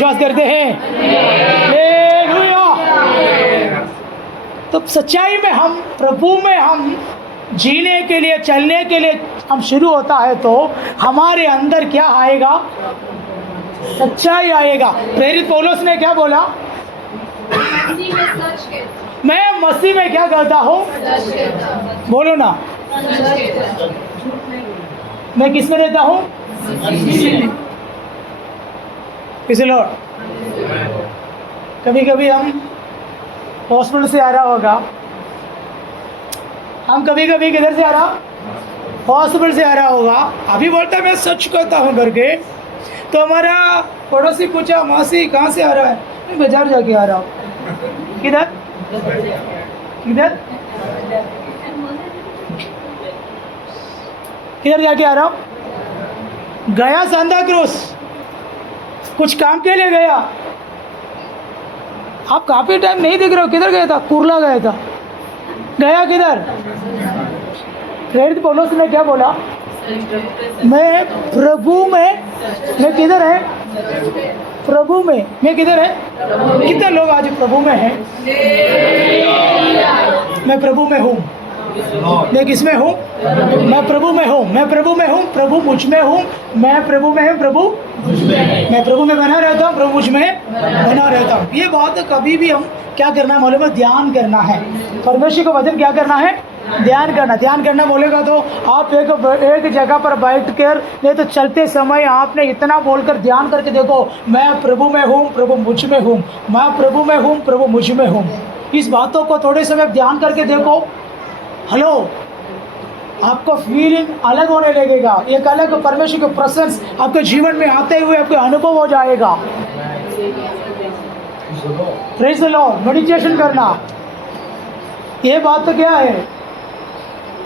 विश्वास करते हैं? हालेलुया। तो सच्चाई में हम प्रभु में हम जीने के लिए, चलने के लिए हम शुरू होता है तो हमारे अंदर क्या आएगा? सच्चाई आएगा। प्रेरित पौलुस ने क्या बोला? मैं मसीह में क्या करता हूँ? बोलो ना, मैं किस में रहता हूँ? किसी लोग कभी कभी हम हॉस्पिटल से आ रहा होगा, हम कभी कभी किधर से आ रहा? हॉस्पिटल से आ रहा होगा। अभी बोलता मैं सच कहता हूँ करके, तो हमारा पड़ोसी पूछा मासी कहाँ से आ रहा है? मैं बाजार जाके आ रहा हूँ। किधर किधर किधर जाके आ रहा हूँ? गया सांता क्रूज, कुछ काम के लिए गया। आप काफी टाइम नहीं दिख रहे हो, किधर गया था? कुर्ला गया था। गया किधर? प्रेरित पौलुस ने क्या बोला? मैं प्रभु में, मैं किधर है? प्रभु में, मैं किधर है? कितने लोग आज प्रभु में हैं? मैं प्रभु में हूँ। मैं किस में हूँ? मैं प्रभु में हूँ। मैं प्रभु में हूँ, प्रभु मुझ में हूँ। मैं प्रभु में हूँ, प्रभु मैं प्रभु में बना रहता हूँ, प्रभु मुझ में बना रहता हूँ। ये बात कभी भी हम क्या करना है मालूम है? ध्यान करना है। परमेश्वर का वचन क्या करना है? ध्यान करना। ध्यान करना बोलेगा तो आप एक जगह पर बैठ कर, नहीं तो चलते समय आपने इतना बोलकर ध्यान करके देखो, मैं प्रभु में हूँ, प्रभु मुझ में हूँ। मैं प्रभु में हूँ, प्रभु मुझ में हूँ। इस बातों को थोड़े समय ध्यान करके देखो। हेलो, आपको फीलिंग अलग होने लगेगा। एक अलग परमेश्वर के प्रेजेंस आपके जीवन में आते हुए आपको अनुभव हो जाएगा। Praise the Lord. मेडिटेशन करना, ये बात तो क्या है?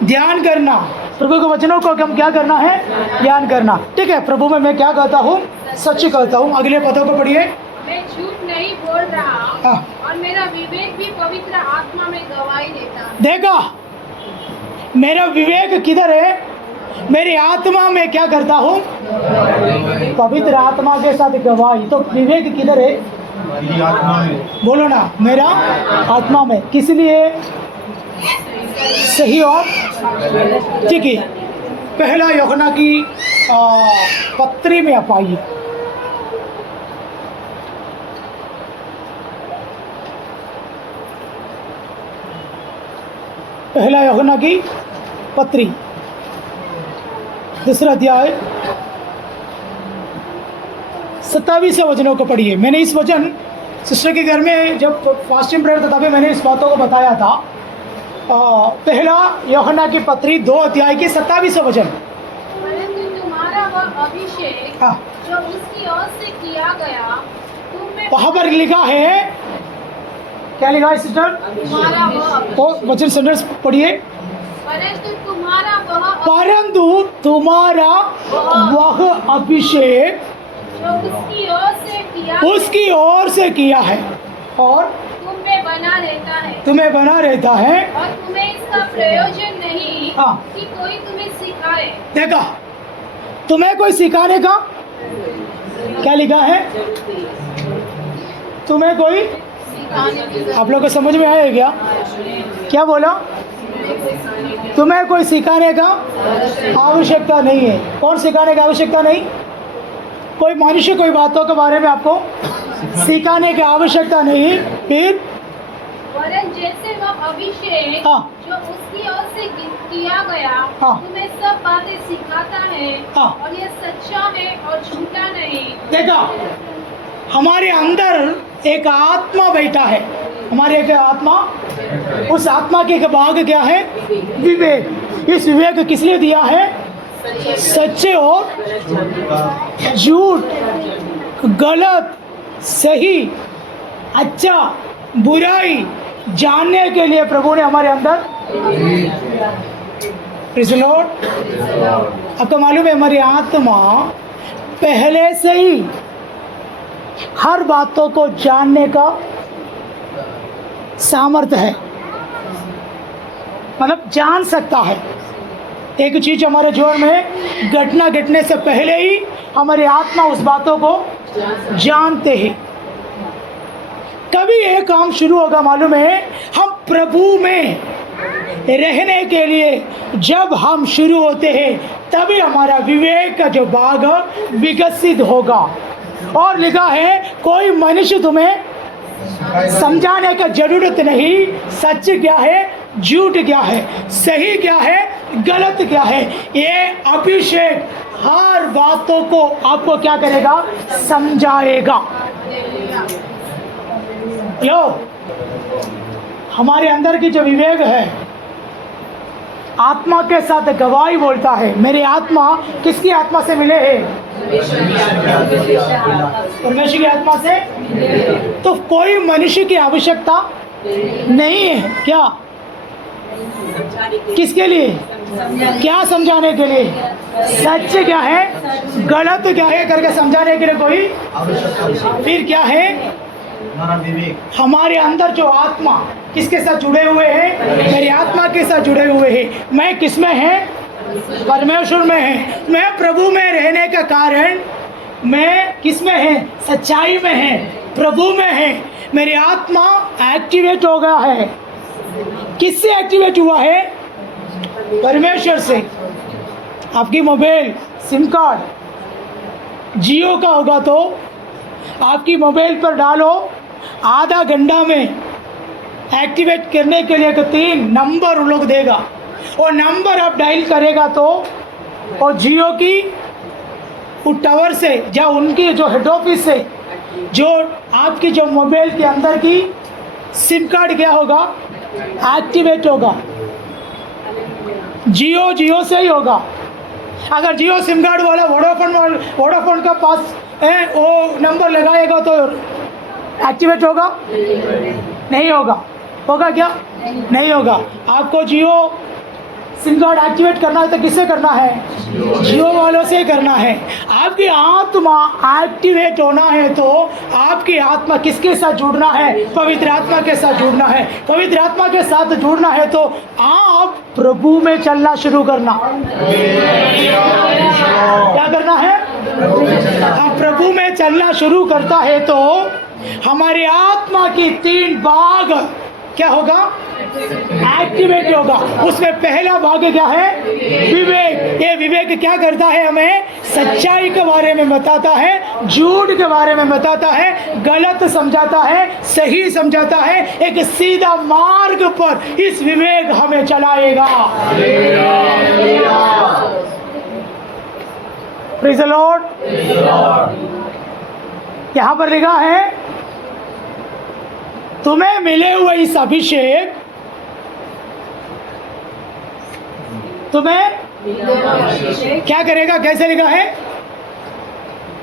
ध्यान करना। प्रभु के वचनों को हम क्या करना है? ध्यान करना। ठीक है, प्रभु में मैं क्या कहता हूँ? सच कहता हूँ। अगले पदों को पढ़िए। मैं झूठ नहीं बोल रहा और मेरा विवेक भी पवित्र आत्मा में गवाही देता। देखा, मेरा विवेक किधर है? मेरी आत्मा में क्या करता हूँ? पवित्र आत्मा के साथ गवाही। तो विवेक किधर है? बोलो ना, मेरा आत्मा में। किस लिए? सही और ठीक है। पहला यूहन्ना की पत्री में आप आइए। पहला यूहन्ना की पत्री, दूसरा अध्याय 27 वचनों को पढ़िए। मैंने इस वचन सिस्टर के घर में जब फास्टिंग प्रेयर था तभी मैंने इस बातों को बताया था। पहला यूहन्ना की पत्री 2 अध्याय की 27 वचन। परंतु तुम्हारा वह अभिषेक जो उसकी ओर से किया गया, तुम में वहाँ पर लिखा है, क्या लिखा है सिस्टर? तुम्हारा वह वचन सेंटेंस पढ़िए। परंतु तुम्हारा वह अभिषेक जो उसकी ओर से किया है और तुम्हें बना रहता है और तुम्हें इसका प्रयोजन नहीं कि कोई तुम्हें सिखाए। देखा, तुम्हें कोई सिखाने का क्या लिखा है? तुम्हें कोई, आप लोग को समझ में आया क्या? क्या बोला? तुम्हें कोई सिखाने का आवश्यकता नहीं है। कौन सिखाने का आवश्यकता नहीं? कोई मनुष्य कोई बातों के बारे में आपको सिखाने की आवश्यकता नहीं। फिर वरन जैसे वह अभिषेक जो उसकी ओर से किया गया तुम्हें सब बातें सिखाता है और यह सच्चा है और झूठा नहीं। देखा, हमारे अंदर एक आत्मा बैठा है। हमारे एक आत्मा, उस आत्मा के एक भाग क्या है? विवेक। इस विवेक किस लिए दिया है? सच्चे और झूठ, गलत, सही, अच्छा, बुराई जानने के लिए प्रभु ने हमारे अंदर। Praise the Lord. आपको मालूम है हमारी आत्मा पहले से ही हर बातों को जानने का सामर्थ्य है, मतलब जान सकता है। एक चीज हमारे जीवन में घटना घटने से पहले ही हमारी आत्मा उस बातों को जानते हैं। कभी एक काम शुरू होगा मालूम है, हम प्रभु में रहने के लिए जब हम शुरू होते हैं तभी हमारा विवेक का जो भाग विकसित होगा। और लिखा है कोई मनुष्य तुम्हें समझाने का जरूरत नहीं, सच क्या है झूठ क्या है, सही क्या है गलत क्या है। ये अभिषेक हर बातों को आपको क्या करेगा, समझाएगा। यो हमारे अंदर की जो विवेक है आत्मा के साथ गवाही बोलता है। मेरी आत्मा किसकी आत्मा से मिले है, परमेश्वर की आत्मा से। तो कोई मनुष्य की आवश्यकता नहीं है क्या, किसके लिए, क्या समझाने के लिए, सच क्या है गलत क्या है करके समझाने के लिए कोई। फिर क्या है, हमारे अंदर जो आत्मा किसके साथ जुड़े हुए हैं, मेरी आत्मा के साथ जुड़े हुए हैं। मैं किस में है, परमेश्वर में है। मैं प्रभु में रहने का कारण मैं किस में है, सच्चाई में है, प्रभु में है। मेरी आत्मा एक्टिवेट हो गया है। किससे एक्टिवेट हुआ है, परमेश्वर से। आपकी मोबाइल सिम कार्ड जियो का होगा तो आपकी मोबाइल पर डालो, आधा घंटा में एक्टिवेट करने के लिए 3 नंबर उन लोग देगा। और नंबर आप डायल करेगा तो और जियो की उस टावर से या उनकी जो हेड ऑफिस से जो आपकी जो मोबाइल के अंदर की सिम कार्ड क्या होगा, एक्टिवेट होगा। जियो से ही होगा। अगर जियो सिम कार्ड वाला वोडाफोन का पास वो नंबर लगाएगा तो एक्टिवेट होगा, नहीं होगा। होगा क्या, नहीं होगा। आपको जियो सिम कार्ड एक्टिवेट करना है तो किससे करना है, जियो वालों से करना है। आपकी आत्मा एक्टिवेट होना है तो आपकी आत्मा किसके साथ जुड़ना है, पवित्र आत्मा के साथ जुड़ना है। पवित्र आत्मा के साथ जुड़ना है तो आप प्रभु में चलना शुरू करना। क्या करना है, हम प्रभु में चलना शुरू करता है तो हमारी आत्मा की 3 भाग क्या होगा, एक्टिवेट होगा। उसमें पहला भाग क्या है, विवेक। ये विवेक क्या करता है, हमें सच्चाई के बारे में बताता है, झूठ के बारे में बताता है, गलत समझाता है, सही समझाता है। एक सीधा मार्ग पर इस विवेक हमें चलाएगा। Praise the Lord. यहाँ पर लिखा है तुम्हें मिले हुए इस अभिषेक तुम्हें क्या करेगा, कैसे लिखा है,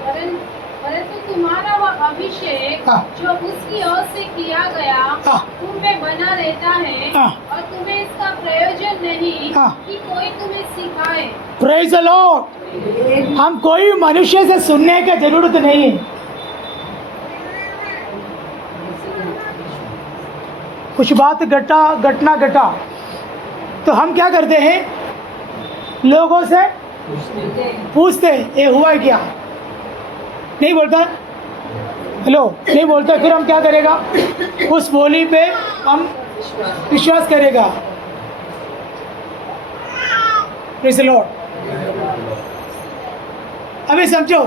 परंतु तुम्हारा वह अभिषेक जो उसकी ओर से किया गया तुम में बना रहता है और तुम्हें इसका प्रयोजन नहीं कि कोई तुम्हें सिखाए। Praise the Lord. हम कोई मनुष्य से सुनने की जरूरत नहीं है। कुछ बात घटना घटा तो हम क्या करते हैं, लोगों से पूछते ये हुआ क्या, नहीं बोलता, हेलो नहीं बोलता। फिर हम क्या करेगा, उस बोली पे हम विश्वास करेगा। Praise the Lord. अभी समझो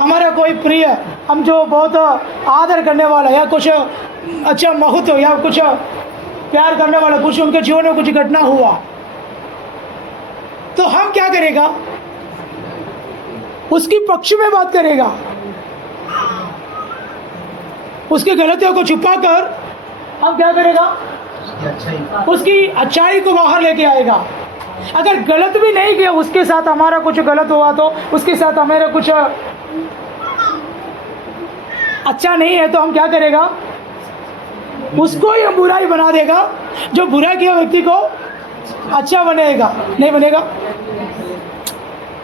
हमारा कोई प्रिय, हम जो बहुत आदर करने वाला या कुछ अच्छा महत्व या कुछ प्यार करने वाला, कुछ उनके जीवन में कुछ घटना हुआ तो हम क्या करेगा, उसकी पक्ष में बात करेगा, उसकी गलतियों को छुपाकर हम क्या करेगा, उसकी अच्छाई को बाहर लेके आएगा। अगर गलत भी नहीं किया, उसके साथ हमारा कुछ गलत हुआ तो उसके साथ हमारा कुछ अच्छा नहीं है तो हम क्या करेगा, उसको ही बुराई बना देगा। जो बुरा किया व्यक्ति को अच्छा बनेगा, नहीं बनेगा।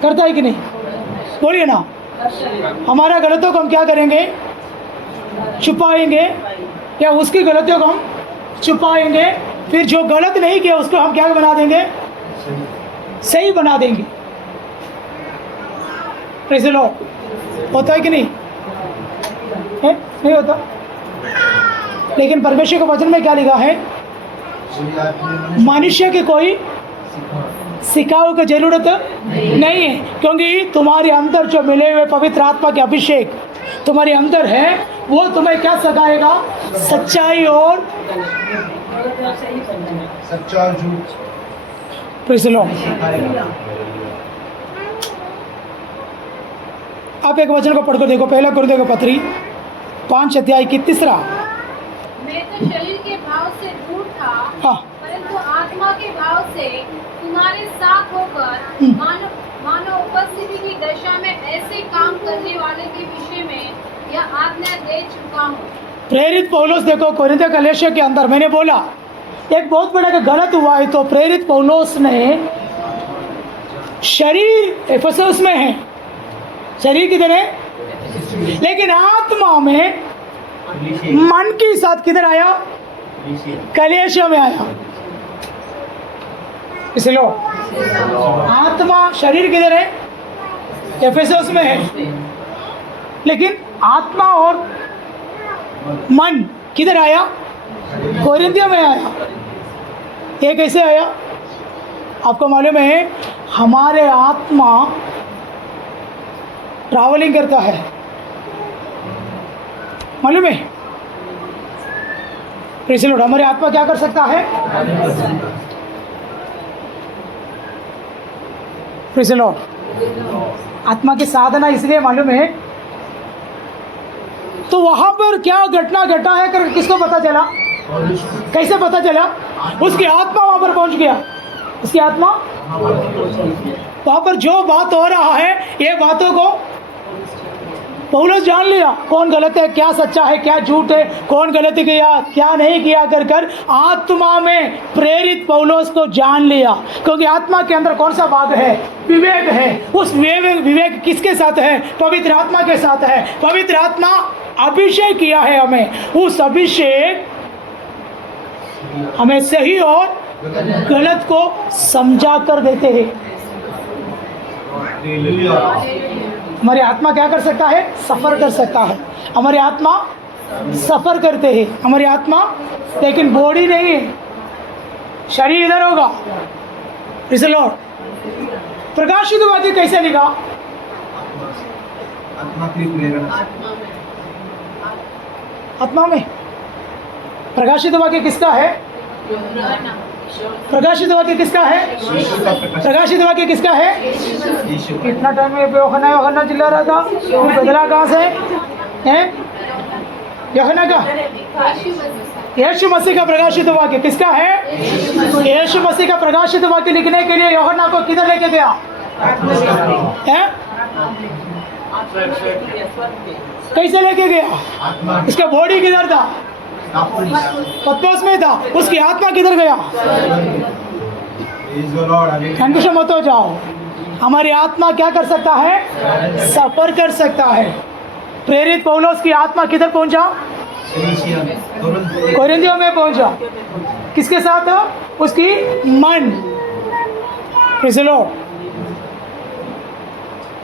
करता है कि नहीं, बोलिए ना। हमारा गलतियों को हम क्या करेंगे, छुपाएंगे, या उसकी गलतियों को हम छुपाएंगे। फिर जो गलत नहीं किया उसको हम क्या बना देंगे, सही बना देंगे। Praise the Lord. होता है कि नहीं है? नहीं होता। लेकिन परमेश्वर के वचन में क्या लिखा है? मनुष्य की कोई सिखाओ की जरूरत नहीं है, क्योंकि तुम्हारे अंदर जो मिले हुए पवित्र आत्मा के अभिषेक तुम्हारे अंदर है, वो तुम्हें क्या सिखाएगा? सच्चाई और सच्चा और झूठ प्रेज़ द लॉर्ड। आप एक वचन को पढ़कर देखो, पहला कुरिन्थियों की पत्री 5 अध्याय की 3। मैं तो शरीर के भाव से दूर था, हाँ परंतु आत्मा के भाव से तुम्हारे साथ होकर मानव उपस्थिति की दशा में ऐसे काम करने वाले के विषय में यह आज्ञा दे चुका हूँ। प्रेरित पौलुस, देखो कोरिन्थियों कलीसिया के अंदर मैंने बोला एक बहुत बड़ा गलत हुआ है, तो प्रेरित पौलुस ने शरीर एफेसस में है, शरीर किधर है? लेकिन आत्मा में मन के साथ किधर आया? कलीसिया में आया। इसलिए आत्मा शरीर किधर है? एफेसस में है, लेकिन आत्मा और मन किधर आया? कोरिन्थियों में आया। ये कैसे आया? आपको मालूम है हमारे आत्मा ट्रैवलिंग करता है, मालूम है? Praise the Lord. हमारी आत्मा क्या कर सकता है? Praise the Lord. आत्मा की साधना इसलिए मालूम है, तो वहां पर क्या घटना घटा है कर किसको पता चला? कैसे पता चला? उसकी आत्मा वहां पर पहुंच गया। उसकी आत्मा वहां पर जो बात हो रहा है, ये बातों को पौलुस जान लिया, कौन गलत है, क्या सच्चा है, क्या झूठ है, कौन गलती किया, क्या नहीं किया कर आत्मा में प्रेरित पौलुस को जान लिया। क्योंकि आत्मा के अंदर कौन सा भाग है? विवेक है। उस विवेक किसके साथ है? पवित्र आत्मा के साथ है। पवित्र आत्मा अभिषेक किया है हमें, उस अभिषेक हमें सही और गलत को समझा कर देते हैं। हमारी आत्मा क्या कर सकता है? सफ़र कर सकता है। हमारी आत्मा सफ़र करते हैं, हमारी आत्मा, लेकिन बॉडी नहीं है, शरीर इधर होगा। Praise the Lord. प्रकाशित वाक्य कैसे लिखा? आत्मा की प्रेरणा, आत्मा में। प्रकाशित वाक्य किसका है? प्रकाशित वाक्य किसका है? प्रकाशित वाक्य किसका है? कितना टाइम में यूहन्ना चिल्ला रहा था, बदला कहाँ से है? यूहन्ना का, यीशु मसीह का प्रकाशित वाक्य किसका है? यीशु मसीह का प्रकाशित वाक्य लिखने के लिए यूहन्ना को किधर लेके गया है? कैसे लेके गया? इसका बॉडी किधर था? पतरस में था। उसकी आत्मा किधर गया? कंफ्यूजन मत हो जाओ। हमारी आत्मा क्या कर सकता है? सफर कर सकता है। प्रेरित पौलुस की आत्मा किधर पहुंचा? कोरिन्थियों में पहुंचा। किसके साथ? उसकी मन। Praise the Lord.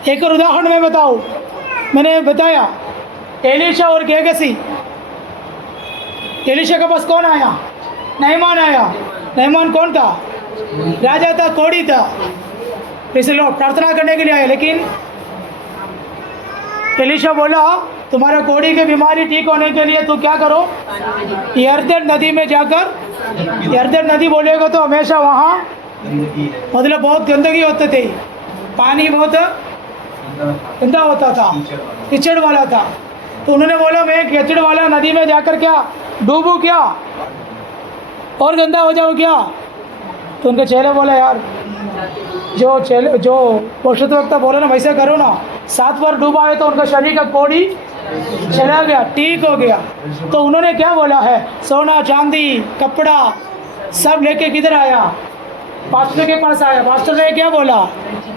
एक और उदाहरण मैं बताऊं, मैंने बताया एलीशा और गेहजी। एलीशा के पास कौन आया? नहमान आया। नहमान कौन था? राजा था, कोढ़ी था। Praise the Lord. प्रार्थना करने के लिए आया, लेकिन एलीशा बोला तुम्हारा कोढ़ी की बीमारी ठीक होने के लिए तो क्या करो? यरदन नदी में जाकर, यरदन नदी बोलेगा तो हमेशा वहाँ मतलब बहुत गंदगी होते थे, पानी बहुत गंदा होता था, कीचड़ वाला था। तो उन्होंने बोला मैं कीचड़ वाला नदी में जाकर क्या डूबूं क्या और गंदा हो जाऊँ क्या? तो उनके चेले बोला यार जो पुरुषोत्तम वक्ता बोला ना वैसे करो ना। 7 बार डूबा है तो उनका शरीर का कोढ़ी चला गया, ठीक हो गया। तो उन्होंने क्या बोला है? सोना चांदी कपड़ा सब लेके किधर आया? पास्टर के पास आया। पास्टर ने क्या बोला?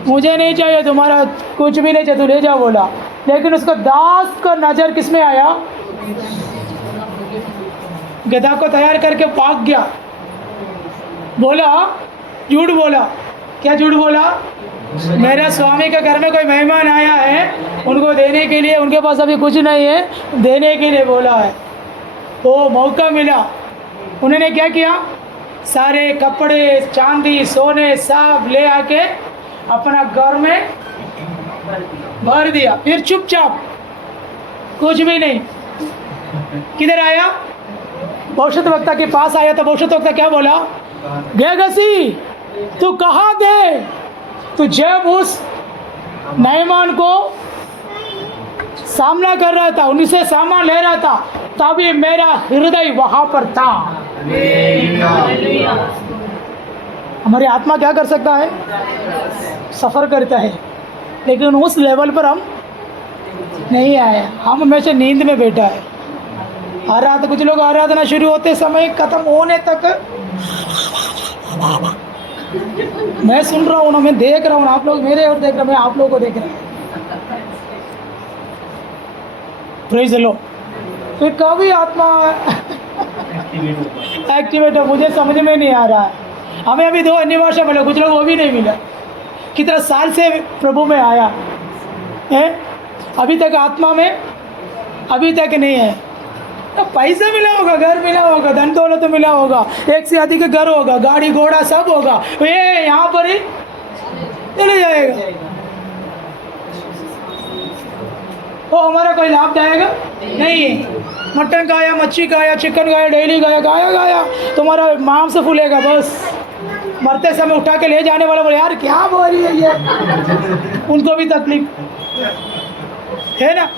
मुझे नहीं चाहिए, तुम्हारा कुछ भी नहीं चाहिए, तू ले जा बोला। लेकिन उसका दास का नज़र किस में आया? गधा को तैयार करके भाग गया। बोला झूठ बोला। क्या झूठ बोला? मेरा स्वामी के घर में कोई मेहमान आया है, उनको देने के लिए, उनके पास अभी कुछ नहीं है, देने के लिए बोला है। वो मौका मिला, उन्होंने क्या किया, सारे कपड़े, चांदी, सोने सब ले आके अपना घर में भर दिया। फिर चुपचाप, कुछ भी नहीं। किधर आया, भविष्य वक्ता के पास आया तो भविष्य वक्ता क्या बोला, गेगसी तू कहाँ थे, तू जब उस मेहमान को सामना कर रहा था, उनसे सामान ले रहा था, तभी मेरा हृदय वहां पर था। हमारी आत्मा क्या कर सकता है, सफ़र करता है, लेकिन उस लेवल पर हम नहीं आए। हम हमेशा नींद में बैठा है। आराधना, कुछ लोग आराधना शुरू होते समय खत्म होने तक मैं सुन रहा हूँ ना, मैं देख रहा हूँ, आप लोग मेरे और देख रहे, मैं आप लोगों को देख रहा हूँ। Praise the Lord. फिर कभी आत्मा एक्टिवेट हो, मुझे समझ में नहीं आ रहा है। हमें अभी 2 अन्य भाषा मिला, कुछ लोग वो भी नहीं मिला। कितना साल से प्रभु में आया है, अभी तक आत्मा में अभी तक नहीं है। तो पैसा मिला होगा, घर मिला होगा, धन दौलत मिला होगा, एक से अधिक घर होगा, गाड़ी घोड़ा सब होगा, ये यहाँ पर ही चले जाएगा। वो हमारा कोई लाभदायक नहीं है। मटन खाया, मच्छी खाया, चिकन खाया, डेली खाया, तुम्हारा मांस फूलेगा बस। मरते समय उठा के ले जाने वाला बोले, यार क्या बोल रही है ये, उनको भी तकलीफ है ना,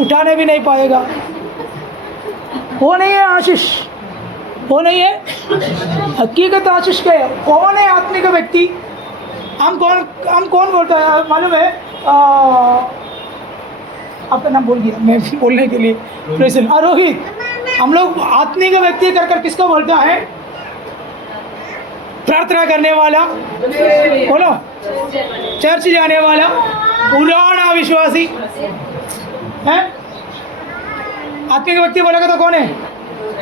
उठाने भी नहीं पाएगा। वो नहीं है आशीष, वो नहीं है हकीकत। आशीष के कौन है आत्मिक व्यक्ति, हम कौन बोलता है मालूम है, आपका नाम बोल दिया मैं बोलने के लिए, प्रेसिडेंट रोहित। हम लोग आत्मिक व्यक्ति कर किसको बोलता है, प्रार्थना करने वाला, बोलो, चर्च जाने वाला, पुराना विश्वासी है। आत्मिक व्यक्ति बोलेगा तो कौन है,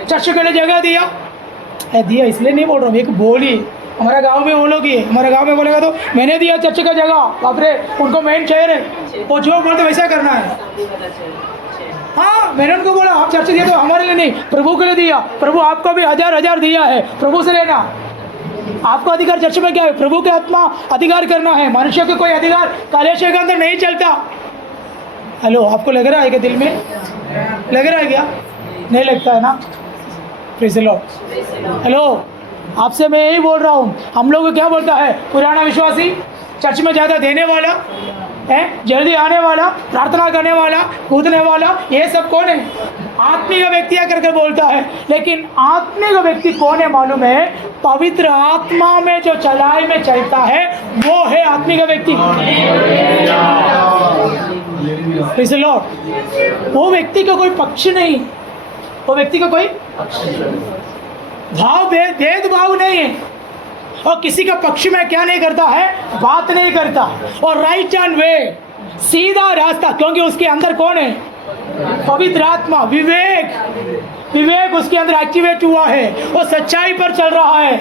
चर्च के लिए जगह दिया इसलिए नहीं बोल रहा हूँ, एक बोली। हमारे गांव में वो लोग ही है, हमारे गांव में बोलेगा तो मैंने दिया चर्च का जगह, बाप रे, उनको मेन शहर है, वो जो बोलते वैसा करना है। हाँ, मैंने उनको बोला आप चर्च दिया तो हमारे लिए नहीं, प्रभु के लिए दिया। प्रभु आपको भी हजार दिया है, प्रभु से लेना। आपको अधिकार चर्च में क्या है, प्रभु के आत्मा अधिकार करना है। मनुष्य को कोई अधिकार कलेश के अंदर नहीं चलता। हेलो, आपको लग रहा है कि दिल में लग रहा है क्या, नहीं लगता है ना। Praise the Lord. हेलो, आपसे मैं यही बोल रहा हूँ, हम लोग क्या बोलता है, पुराना विश्वासी, चर्च में ज़्यादा देने वाला है, जल्दी आने वाला, प्रार्थना करने वाला, कूदने वाला, ये सब कौन है, आत्मिक व्यक्ति करके बोलता है। लेकिन आत्मिक व्यक्ति कौन है मालूम है, पवित्र आत्मा में जो चलाई में चलता है वो है आत्मिक व्यक्ति। Praise the Lord. वो व्यक्ति का कोई पक्ष नहीं, वो व्यक्ति का कोई भेदभाव नहीं है, और किसी का पक्ष में क्या नहीं करता है, बात नहीं करता, और राइट एंड वे, सीधा रास्ता। क्योंकि उसके अंदर कौन है, पवित्र आत्मा, विवेक उसके अंदर एक्टिवेट हुआ है, वो सच्चाई पर चल रहा है।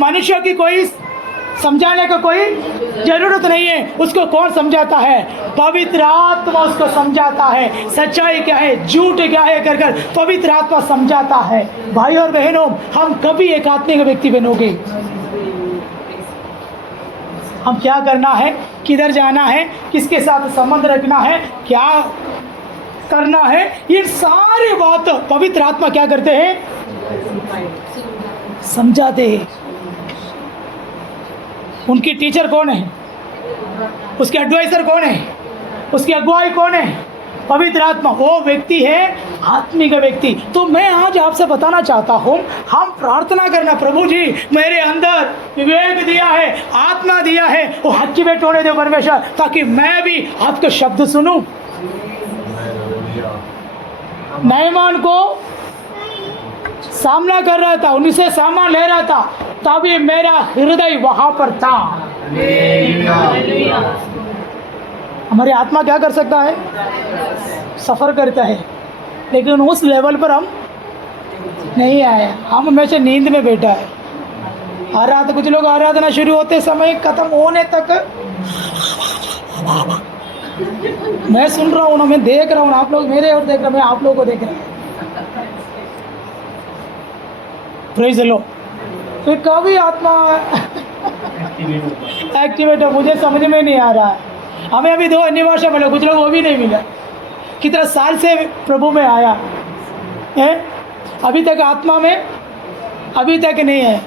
मनुष्य की कोई समझाने का कोई जरूरत नहीं है, उसको कौन समझाता है, पवित्र आत्मा उसको समझाता है। सच्चाई क्या है, झूठ क्या है कर पवित्र आत्मा समझाता है। भाई और बहनों, हम कभी एक आत्मिक व्यक्ति बनोगे। हम क्या करना है, किधर जाना है, किसके साथ संबंध रखना है, क्या करना है, ये सारी बात पवित्र आत्मा क्या करते हैं, समझाते हैं। उनकी टीचर कौन है, उसके एडवाइजर कौन है, उसकी अगुवाई कौन है, पवित्र आत्मा। वो व्यक्ति है आत्मिक व्यक्ति। तो मैं आज आपसे बताना चाहता हूँ, हम प्रार्थना करना, प्रभु जी मेरे अंदर विवेक दिया है, आत्मा दिया है, वो एक्टिवेट होने दो परमेश्वर, ताकि मैं भी आपके शब्द सुनूं। मेहमान को सामना कर रहा था, उनसे सामान ले रहा था, तभी मेरा हृदय वहां पर था। हमारी आत्मा क्या कर सकता है, सफ़र करता है, लेकिन उस लेवल पर हम नहीं आए। हम हमेशा नींद में बैठा है। आराधना, कुछ लोग आराधना शुरू होते समय खत्म होने तक मैं सुन रहा हूँ ना, मैं देख रहा हूँ, आप लोग मेरे और देख रहे, मैं आप लोगों को देख रहा हूँ। प्रेज लो। तो कभी आत्मा एक्टिवेट हो, मुझे समझ में नहीं आ रहा है। हमें अभी 2 अन्य भाषा मिले, कुछ लोग वो भी नहीं मिला। कितना साल से प्रभु में आया है, अभी तक आत्मा में अभी तक नहीं है।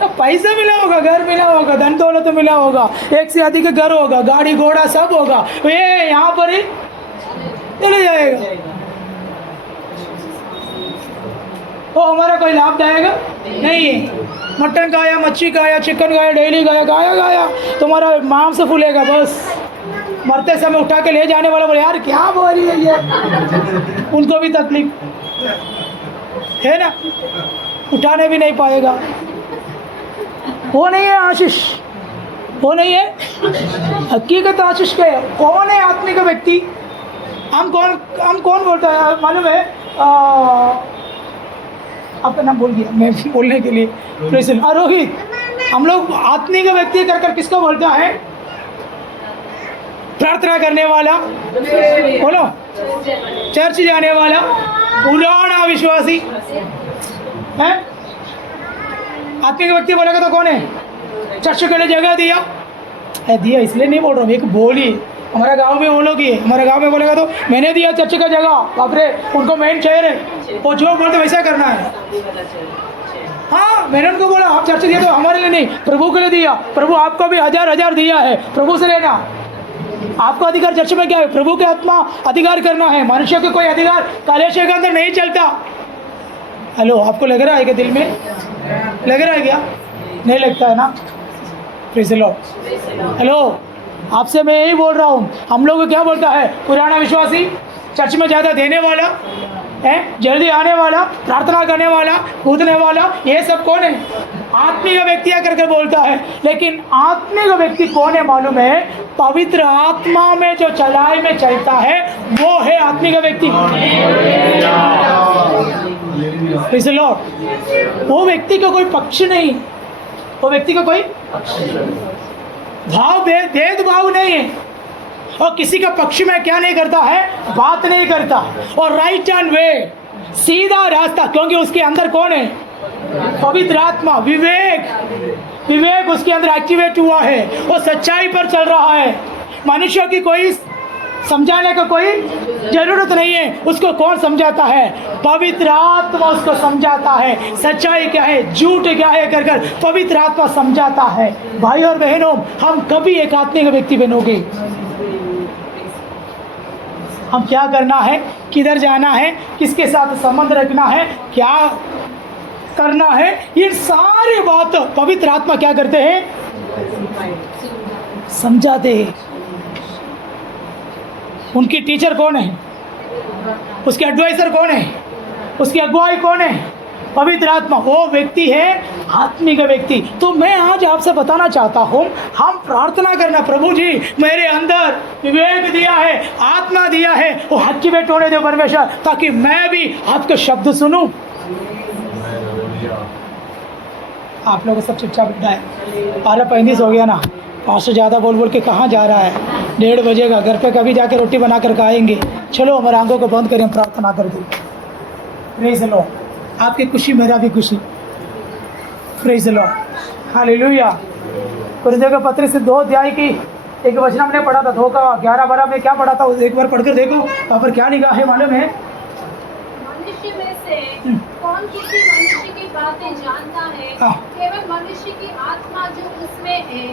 तो पैसा मिला होगा, घर मिला होगा, धन दौलत तो मिला होगा, एक से अधिक घर होगा, गाड़ी घोड़ा सब होगा, ये यहाँ पर ही चले जाएगा। वो हमारा कोई लाभदायक नहीं है। मटन खाया, मच्छी खाया, चिकन खाया, डेली खाया, तुम्हारा मांस फूलेगा बस। मरते समय उठा के ले जाने वाला बोले यार क्या बोल रही है ये, उनको भी तकलीफ है ना, उठाने भी नहीं पाएगा। वो नहीं है आशीष, वो नहीं है हकीकत आशीष के। कौन है आत्मिक व्यक्ति? हम कौन बोलता है मालूम है? आपका नाम बोल दिया मैं बोलने के लिए। प्रेसिडेंट रोहित, हम लोग आत्मिक व्यक्ति कर किसको बोलता है? प्रार्थना करने वाला, बोलो, चर्च जाने वाला, पुराना विश्वासी है। आत्मिक व्यक्ति बोलेगा तो कौन है? चर्च के लिए जगह दिया इसलिए नहीं बोल रहा हूँ, एक बोली। हमारा गांव में वो लोग ही है, हमारे गांव में बोलेगा तो मैंने दिया चर्च का जगह, बाप रे उनको मेन शहर है, वो जो बोलते वैसा करना है। हाँ, मैंने उनको बोला आप चर्च दिया तो हमारे लिए नहीं, प्रभु के लिए दिया। प्रभु आपको भी हजार दिया है, प्रभु से लेना। आपको अधिकार चर्च में क्या है? प्रभु के आत्मा अधिकार करना है। मनुष्य के कोई अधिकार कलेश के अंदर नहीं चलता। हेलो, आपको लग रहा है क्या? दिल में लग रहा है क्या? नहीं लगता है ना? Praise the Lord. हेलो, आपसे मैं यही बोल रहा हूँ, हम लोग को क्या बोलता है? पुराना विश्वासी, चर्च में ज़्यादा देने वाला है, जल्दी आने वाला, प्रार्थना करने वाला, कूदने वाला, ये सब कौन है? आत्मिक व्यक्ति करके बोलता है। लेकिन आत्मिक व्यक्ति कौन है मालूम है? पवित्र आत्मा में जो चलाई में चलता है वो है आत्मिक व्यक्ति। Praise the Lord. वो व्यक्ति का कोई पक्ष नहीं, वो व्यक्ति का कोई भेदभाव नहीं है, और किसी का पक्ष में क्या नहीं करता है? बात नहीं करता, और राइट एंड वे, सीधा रास्ता। क्योंकि उसके अंदर कौन है? पवित्र आत्मा, विवेक उसके अंदर एक्टिवेट हुआ है, वो सच्चाई पर चल रहा है। मनुष्य की कोई समझाने का कोई जरूरत नहीं है। उसको कौन समझाता है? पवित्र आत्मा उसको समझाता है। सच्चाई क्या है, झूठ क्या है कर पवित्र आत्मा समझाता है। भाई और बहनों, हम कभी एक आत्मिक व्यक्ति बनोगे। हम क्या करना है, किधर जाना है, किसके साथ संबंध रखना है, क्या करना है, ये सारी बात पवित्र आत्मा क्या करते हैं? समझाते हैं। उनकी टीचर कौन है? उसके एडवाइजर कौन है? उसकी अगुवाई कौन है? पवित्र आत्मा। वो व्यक्ति है आत्मिक व्यक्ति। तो मैं आज आपसे बताना चाहता हूँ, हम प्रार्थना करना, प्रभु जी मेरे अंदर विवेक दिया है, आत्मा दिया है, वो एक्टिवेट होने दो परमेश्वर, ताकि मैं भी आपके शब्द सुनूं। आप लोग सब चुपचाप बैठा है, 12:35 हो गया ना। मास्टर ज़्यादा बोल के कहाँ जा रहा है? 1:30 बजेगा, घर पे कभी जाके रोटी बना कर खाएंगे। चलो हमारे आंखों को बंद करें, प्रार्थना कर दो। Praise the Lord. आपकी खुशी मेरा भी खुशी। Praise the Lord, hallelujah. कुरिन्थियों के पत्र से 2 अध्याय की एक वचन हमने पढ़ा था, 2 का 11-12 में क्या पढ़ा था? एक बार पढ़कर देखो वहाँ पर क्या लिखा है मालूम है? मनुष्य में से कौन किसी मनुष्य की बातें जानता है? केवल मनुष्य की आत्मा जो उसमें है।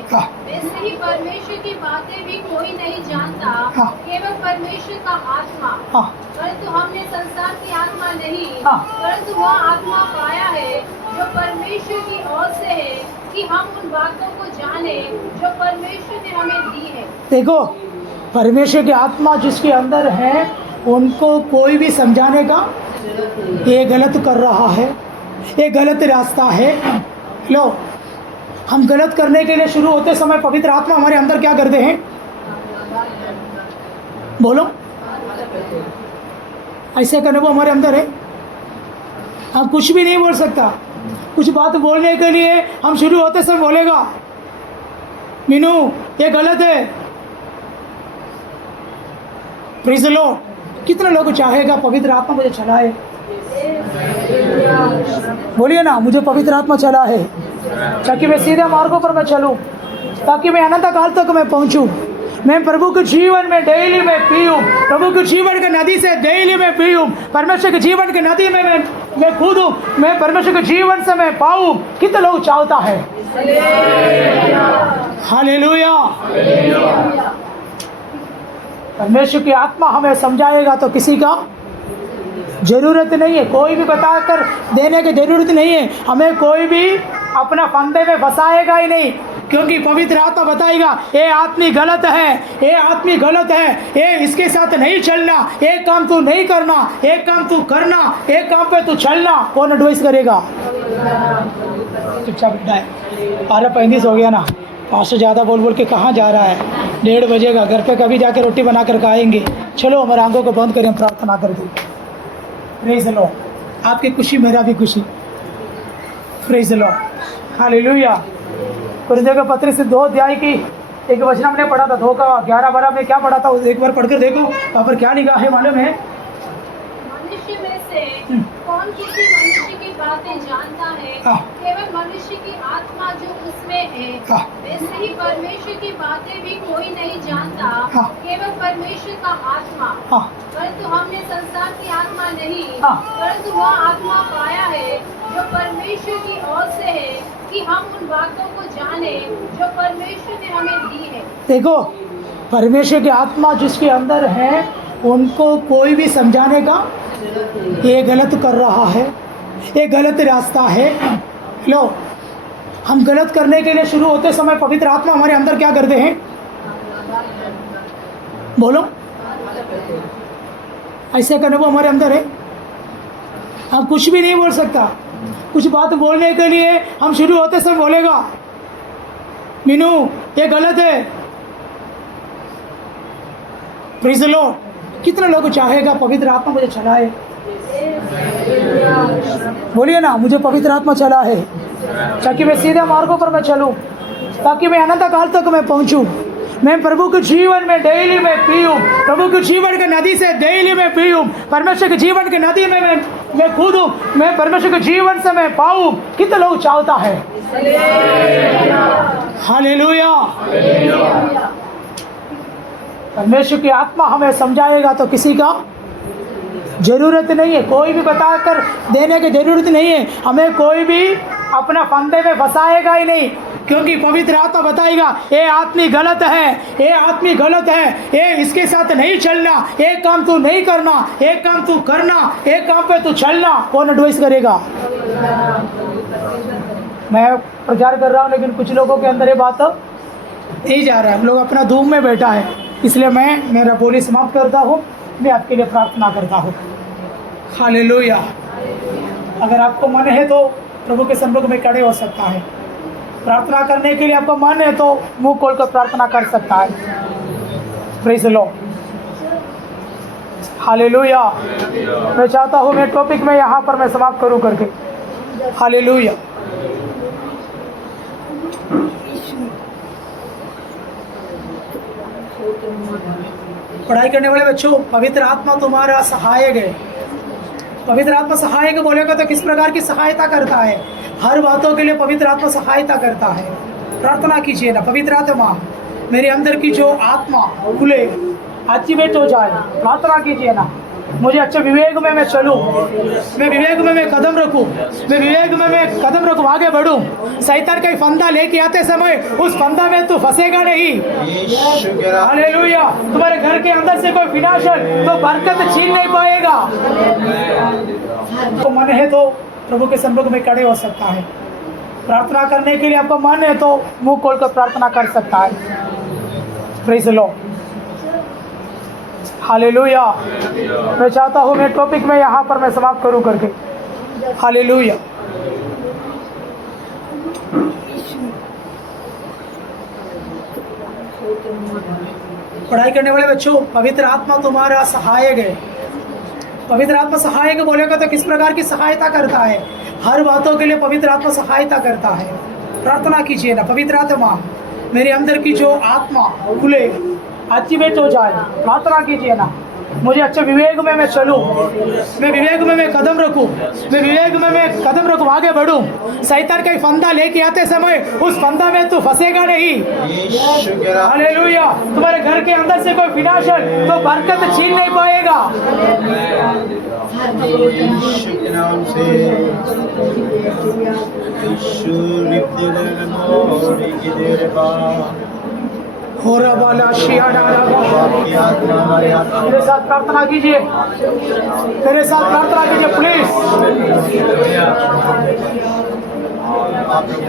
वैसे ही परमेश्वर की बातें भी कोई नहीं जानता, केवल परमेश्वर का आत्मा। परंतु हमने संसार की आत्मा नहीं, परंतु वह आत्मा पाया है जो परमेश्वर की ओर से है, कि हम उन बातों को जाने जो परमेश्वर ने हमें दी है। देखो, परमेश्वर की आत्मा जिसके अंदर है, उनको कोई भी समझाने का ये गलत कर रहा है, ये गलत रास्ता है। लो, हम गलत करने के लिए शुरू होते समय पवित्र आत्मा हमारे अंदर क्या करते हैं? बोलो, ऐसे करने को हमारे अंदर है। हम कुछ भी नहीं बोल सकता। कुछ बात बोलने के लिए हम शुरू होते समय बोलेगा, मीनू ये गलत है, प्रेज़ द लॉर्ड। कितने लोग चाहेगा पवित्र आत्मा मुझे चलाए? बोलिए ना, मुझे पवित्र आत्मा चला है ताकि मैं सीधे मार्गों पर मैं चलूं, ताकि मैं अनंत काल तक मैं पहुंचूं। मैं प्रभु के जीवन में डेली में पीऊँ, प्रभु के जीवन के नदी से डेली में पीऊँ, परमेश्वर के जीवन के नदी में मैं कूदूँ, मैं परमेश्वर के जीवन से मैं पाऊँ। कितने लोग चाहता है? हालेलुया। परमेश्वर की आत्मा हमें समझाएगा तो किसी का जरूरत नहीं है, कोई भी बताकर देने की जरूरत नहीं है। हमें कोई भी अपना फंदे में फंसाएगा ही नहीं, क्योंकि पवित्र आत्मा बताएगा ये आदमी गलत है, ये आदमी गलत है, ये इसके साथ नहीं चलना, एक काम तू नहीं करना, एक काम तू करना, एक काम पे तू चलना। कौन एडवाइस करेगा? चुपचाप बैठा है। 12:35 हो गया ना, पास्टर ज़्यादा बोल बोल के कहाँ जा रहा है? 1:30 बजेगा, घर पे कभी जाके रोटी बना कर खाएंगे। चलो हमारे आंखों को बंद करें, प्रार्थना कर दें। Praise the Lord. आपकी खुशी मेरा भी खुशी। Praise the Lord. हालेलुया। कुरिन्थियों के पत्र से 2 अध्याय की एक वचन हमने पढ़ा था, 2 का 11-12 में क्या पढ़ा था, एक बार पढ़कर देखो वहाँ पर क्या लिखा है मालूम है? मनुष्य में से कौन किसी मनुष्य की बातें जानता है? केवल मनुष्य की आत्मा जो उसमें है। वैसे ही परमेश्वर की बातें भी कोई नहीं जानता, केवल परमेश्वर का आत्मा। परंतु हमने संसार की आत्मा नहीं, परंतु वह आत्मा पाया है जो परमेश्वर की ओर से है, कि हम उन बातों को जाने जो परमेश्वर ने हमें दी है। देखो, परमेश्वर की आत्मा जिसके अंदर है उनको कोई भी समझाने का ये गलत कर रहा है, ये गलत रास्ता है। लो, हम गलत करने के लिए शुरू होते समय पवित्र आत्मा हमारे अंदर क्या करते हैं? बोलो, ऐसे करने वो हमारे अंदर है। हम कुछ भी नहीं बोल सकता, कुछ बात बोलने के लिए हम शुरू होते समय बोलेगा मीनू ये गलत है। Praise the Lord. कितने लोग चाहेगा पवित्र आत्मा मुझे चलाए? बोलिए ना, मुझे पवित्र आत्मा चला है ताकि मैं सीधे मार्गों पर मैं चलूं, ताकि मैं अनंत काल तक मैं पहुंचूं। मैं प्रभु के जीवन में डेली में पीऊँ, प्रभु के जीवन के नदी से डेली में पीऊँ, परमेश्वर के जीवन के नदी में मैं कूदूँ, मैं परमेश्वर के जीवन से मैं पाऊँ। कितने लोग चाहता है? हालेलुया। परमेश्वर की आत्मा हमें समझाएगा तो किसी का जरूरत नहीं है, कोई भी बताकर देने की जरूरत नहीं है। हमें कोई भी अपना फंदे में फंसाएगा ही नहीं, क्योंकि पवित्र आत्मा बताएगा ये आदमी गलत है, ये आदमी गलत है, ये इसके साथ नहीं चलना, एक काम तू नहीं करना, एक काम तू करना, एक काम पे तू चलना। कौन एडवाइस करेगा? मैं प्रचार कर रहा हूँ, लेकिन कुछ लोगों के अंदर ये बात नहीं जा रहा है। हम लोग अपना धूम में बैठा है, इसलिए मैं मेरा बोली समाप्त करता हूँ। मैं आपके लिए प्रार्थना करता हूँ। हालेलुया। अगर आपको मन है तो प्रभु के सम्मुख में खड़े हो सकता है। प्रार्थना करने के लिए आपका मन है तो मुंह खोलकर प्रार्थना कर सकता है। Praise the Lord. हालेलुया। मैं चाहता हूँ मैं टॉपिक में यहाँ पर मैं समाप्त करूँ करके। हालेलुया। पढ़ाई करने वाले बच्चों, पवित्र आत्मा तुम्हारा सहायक है। पवित्र आत्मा सहायक बोलेगा तो किस प्रकार की सहायता करता है? हर बातों के लिए पवित्र आत्मा सहायता करता है। प्रार्थना कीजिए ना, पवित्र आत्मा मेरे अंदर की जो आत्मा खुले, एक्टिवेट हो जाए। प्रार्थना कीजिए ना, मुझे अच्छे विवेक में मैं चलूँ, मैं विवेक में मैं कदम रखूँ, मैं विवेक में मैं कदम रखूँ, आगे बढ़ूँ। शैतान का फंदा लेके आते समय उस फंदा में तू फंसेगा नहीं। हालेलुया। तुम्हारे घर के अंदर से कोई फिनांशियल तो बरकत छीन नहीं पाएगा। तो मन है तो प्रभु के सम्मुख में खड़े हो सकता है। प्रार्थना करने के लिए आपका मन है तो मुंह खोलकर प्रार्थना कर सकता है। Praise the Lord. हालेलुया। मैं चाहता हूँ मैं टॉपिक में यहाँ पर मैं समाप्त करूँ करके। हालेलुया। पढ़ाई करने वाले बच्चों, पवित्र आत्मा तुम्हारा सहायक है। पवित्र आत्मा सहायक बोलेगा तो किस प्रकार की सहायता करता है? हर बातों के लिए पवित्र आत्मा सहायता करता है। प्रार्थना कीजिए ना, पवित्र आत्मा मेरे अंदर की जो आत्मा खुले, एक्टिवेट हो जाए। प्रार्थना कीजिए ना, मुझे अच्छे विवेक में मैं चलूं, मैं विवेक में मैं कदम रखूं, मैं विवेक में मैं कदम रखूं, आगे बढ़ूं। शैतान का फंदा लेके आते समय उस फंदा में तू फंसेगा नहीं। यीशु के नाम हालेलुया। तुम्हारे घर के अंदर से कोई फिनांशियल तो बरकत छीन नहीं पाएगा। यीशु के नाम से यीशु नित्य मोरी की देर बा होरा वाला शिया डाला आपकी आत्मा हमारी आत्मा मेरे साथ प्रार्थना कीजिए, मेरे साथ प्रार्थना कीजिए प्लीज। आप लोग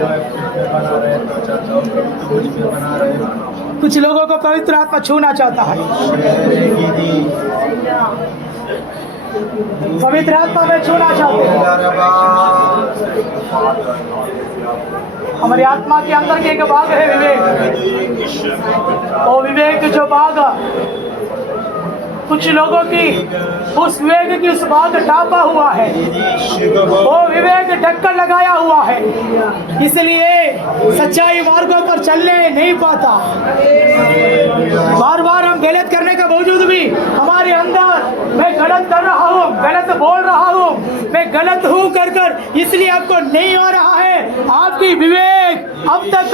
बना रहे हैं तो चाहता हूँ प्रभु मुझ में बना रहे हैं कुछ लोगों को पवित्र आत्मा छूना चाहता है, पवित्र आत्मा में छूना चाहते हैं। हमारी आत्मा के अंदर के एक भाग है विवेक, वो विवेक जो भाग कुछ लोगों की उस विवेक की उस भाग टापा हुआ है, वो विवेक ढक्कन लगाया हुआ है, इसलिए सच्चाई मार्गों पर चलने नहीं पाता। बार बार हम गलत करने के बावजूद भी हमारे अंदर मैं गलत कर रहा हूँ, गलत बोल रहा हूँ, मैं गलत हूँ कर कर, इसलिए आपको नहीं हो रहा है। आपकी विवेक अब तक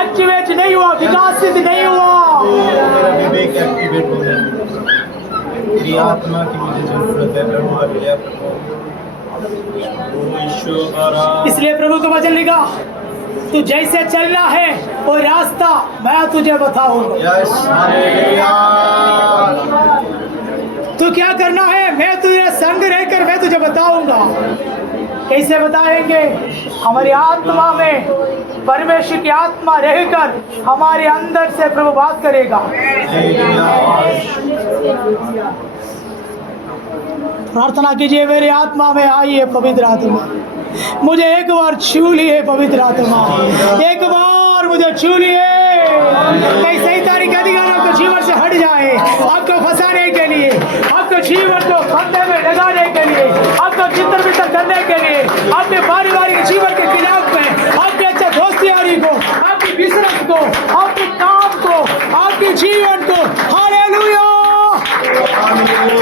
एक्टिवेट नहीं हुआ, विकासित नहीं हुआ। विवेक एक्टिवेट हो जाए। मेरी आत्मा की मुझे जरूरत है प्रभु, हल्लेलुया प्रभु। इसलिए प्रभु का वचन लिखा, तू जैसे चलना है वो रास्ता मैं तुझे बताऊंगा। Yes hallelujah. तू क्या करना है मैं तुझे संग रहकर मैं तुझे बताऊंगा। कैसे बताएंगे? हमारी आत्मा में परमेश्वर की आत्मा रहकर हमारे अंदर से प्रभु बात करेगा। प्रार्थना कीजिए, मेरी आत्मा में आई है पवित्र आत्मा, मुझे एक बार छू लिए पवित्र आत्मा, एक बार मुझे छू लिए। कई शैतानी के अधिकार आपके जीवन से हट जाए, आपको फंसाने के लिए, आपके जीवन को फंदे में लगाने के लिए, आपको चित्र वितर करने के लिए, आपके पारिवारिक जीवन के खिलाफ में, आपके अच्छे